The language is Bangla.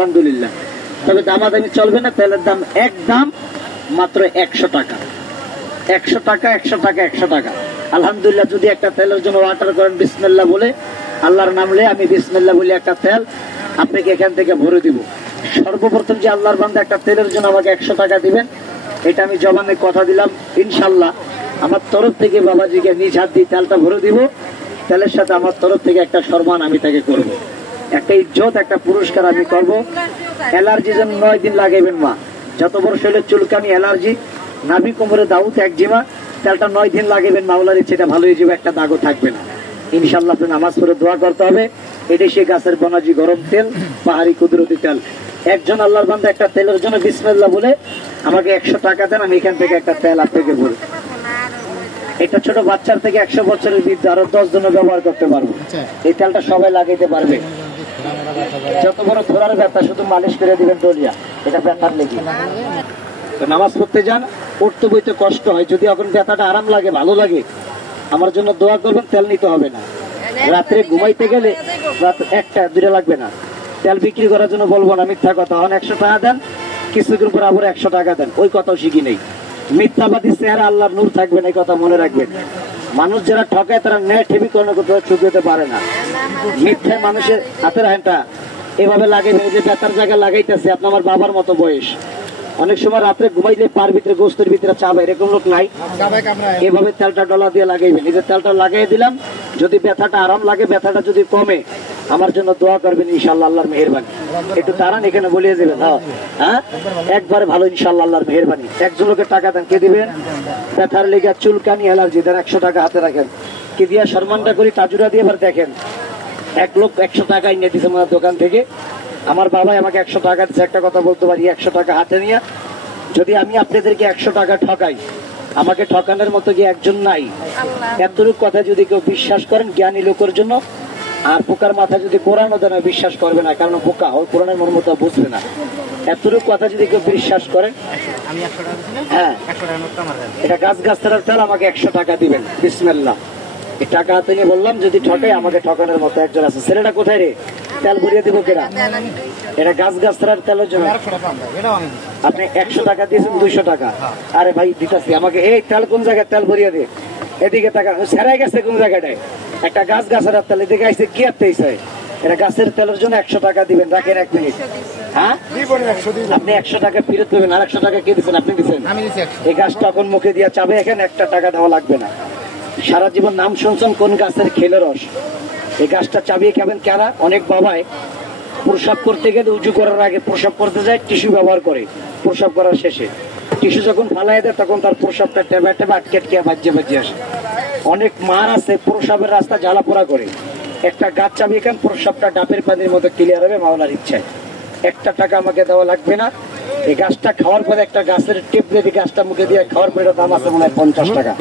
আলহামদুলিল্লাহ। তবে দামাদামি চলবে না, তেলের দাম একদম মাত্র 100 টাকা, 100 টাকা, 100 টাকা, 100 টাকা। আলহামদুলিল্লাহ। যদি একটা তেলের জন্য অর্ডার করেন বিসমিল্লাহ বলে, আল্লাহর নাম নিয়ে আমি বিসমিল্লাহ বলে একটা তেল আপনাকে এখান থেকে ভরে দিব। সর্বপ্রথম যে আল্লাহর বান্দা একটা তেলের জন্য আমাকে 100 টাকা দিবেন, এটা আমি জবানে কথা দিলাম ইনশাল্লাহ আমার তরফ থেকে বাবাজিকে নিজ হাত দিয়ে তেলটা ভরে দিব। তেলের সাথে আমার তরফ থেকে একটা সম্মান আমি তাকে করব, একটা ইজ্জত, একটা পুরস্কার আমি করব। অ্যালার্জি যেন 9 দিন লাগাইবেন মা, যত বড় শরীরের চুলকানি, অ্যালার্জি, নাভি কোমরে দাউত, একজিমা, তেলটা 9 দিন লাগাইবেন, মাওলার ইচ্ছেটা ভালো হয়ে যাবে, একটা দাগও থাকবে না ইনশাল্লাহ। আপনি নামাজ পড়ে দোয়া করতে হবে। এটাই সে গাছের বনাজি গরম তেল, পাহাড়ি কুদরতি তেল। একজন আল্লাহর বান্দা একটা তেলের জন্য বিসমিল্লাহ বলে আমাকে 100 টাকা দেন, আমি এখান থেকে একটা তেল আপনাকে বলি। এটা ছোট বাচ্চার থেকে 100 বছরের বৃদ্ধ আরো 10 জন ব্যবহার করতে পারবো। এই তেলটা সবাই লাগাইতে পারবে। যত বড় ধরার ব্যথা শুধু মালিশ করে দিবেন দলিয়া, এটা ব্যথার লেগে। নামাজ পড়তে যান, পড়তে বইতে কষ্ট হয়, যদি এখন ব্যথাটা আরাম লাগে, ভালো লাগে, আমার জন্য দোয়া করবেন। তেল নিতে হবে না। রাত্রে ঘুমাইতে গেলে রাত 1টা 2টা লাগবে না। তেল বিক্রি করার জন্য বলবো না, মিথ্যা কথা। 100 টাকা দেন, কিছুদিন পর আবার 100 টাকা দেন, ওই কথাও শিখি নেই। মিথ্যাবাদী চেহারা আল্লাহর নূর থাকবে না, এই কথা মনে রাখবেন। মানুষ যারা ঠকায় তারা ন্যায় ঠিকই কোনো কোথাও চুকাতে পারে না। মিথ্যায় মানুষের হাতের হাঁটা এভাবে লাগাইবেন, যে ব্যথার জায়গায় লাগাইতেছে। আপনি আমার বাবার মতো বয়স, অনেক সময় রাত্রে ঘুমাইলে পার ভিতরে গোস্তের ভিতরে চাবা, এরকম লোক নাই? এভাবে তেলটা ডলা দিয়ে লাগাইবেন। এই যে তেলটা লাগাই দিলাম, যদি ব্যথাটা আরাম লাগে, ব্যথাটা যদি কমে, আমার জন্য দোয়া করবেন ইনশাআল্লাহ, আল্লাহর মেহেরবানি। একটু তারান এখানে বলিয়ে দেবেন। হ্যাঁ, একবারে ভালো ইনশাআল্লাহ, আল্লাহর মেহেরবানি। একজন লোকের টাকা দেন, কে দিবেন? ব্যথার লেগে, চুলকানি, অ্যালার্জি দেন, 100 টাকা হাতে রাখেন। কি দিয়া সম্মানটা করি, তাজুরা দিয়ে এবার দেখেন। এক লোক 100 টাকা এনে দিয়েছে আমার দোকান থেকে। আমার বাবাই আমাকে 100 টাকা দিচ্ছে। একটা কথা বলতে পারি, 100 টাকা হাতে নিয়ে যদি আমি আপনাদেরকে 100 টাকা ঠকাই, আমাকে ঠকানোর মতো কি একজন নাই? এতটুকু কথা যদি কেউ বিশ্বাস করেন, জ্ঞানী লোকের জন্য। আর পোকার মাথা যদি কোরআনও দেন, বিশ্বাস করবে না, কারণ পোকা হয়, কোরআনের মর্মতা বুঝবে না। এতটুকু কথা যদি কেউ বিশ্বাস করেন, হ্যাঁ, এটা গাছ গাছটার তেল, আমাকে 100 টাকা দিবেন বিসমিল্লাহ। এই টাকা হাতে নিয়ে বললাম, যদি ঠকাই, আমাকে ঠকানোর মতো একজন আছে। ছেলেটা কোথায় রে? তেল ভরিয়ে দিব কেনা? এটা গাছ গাছটার তেলের জন্য। আপনি 100 টাকা দিয়েছেন, 200 টাকা। আরে ভাই দিতেছি, আমাকে এই তেল কোন জায়গায়, তেল ভরিয়ে দে। এদিকে টাকা সেরাই গেছে কোন জায়গাটায়? একটা গাছ গাছের তেল, এদিকে আসছে কি আপতেছে? এটা গাছের তেলের জন্য 100 টাকা দিবেন। রাখেন 1 মিনিট। হ্যাঁ, আপনি 100 টাকা ফেরত দেবেন। আর 100 টাকা কে দিচ্ছেন? আপনি দিচ্ছেন। এই গাছটা এখন মুখে দিয়ে চাবে, এখানে 1 টাকা দেওয়া লাগবে না। সারা জীবন নাম শুনছেন কোন গাছের? খেলে রস। এই গাছটা চাবিয়ে খাবেন। কেনা অনেক বাবায় প্রসাব করতে গেলে উঁচু করার আগে প্রসাব করতে যায়, টিস্যু ব্যবহার করে। প্রসাব করার শেষে টিস্যু যখন ফালাই দেয়, তখন তার প্রসাবটা টেবা টেবা আটকে আটকে বাজ্যে বাজ্যে আসে। অনেক মার আছে প্রসাবের রাস্তা জ্বালা পোড়া করে। একটা গাছ চাবিয়ে খান, প্রসাবটা ডাবের পানির মতো ক্লিয়ার হবে মাওলার ইচ্ছায়। 1 টাকা আমাকে দেওয়া লাগবে না। এই গাছটা খাওয়ার পরে, একটা গাছের টিপ দিয়ে গাছটা মুখে দিয়ে খাওয়ার পরে দাম আছে মনে হয় 50 টাকা।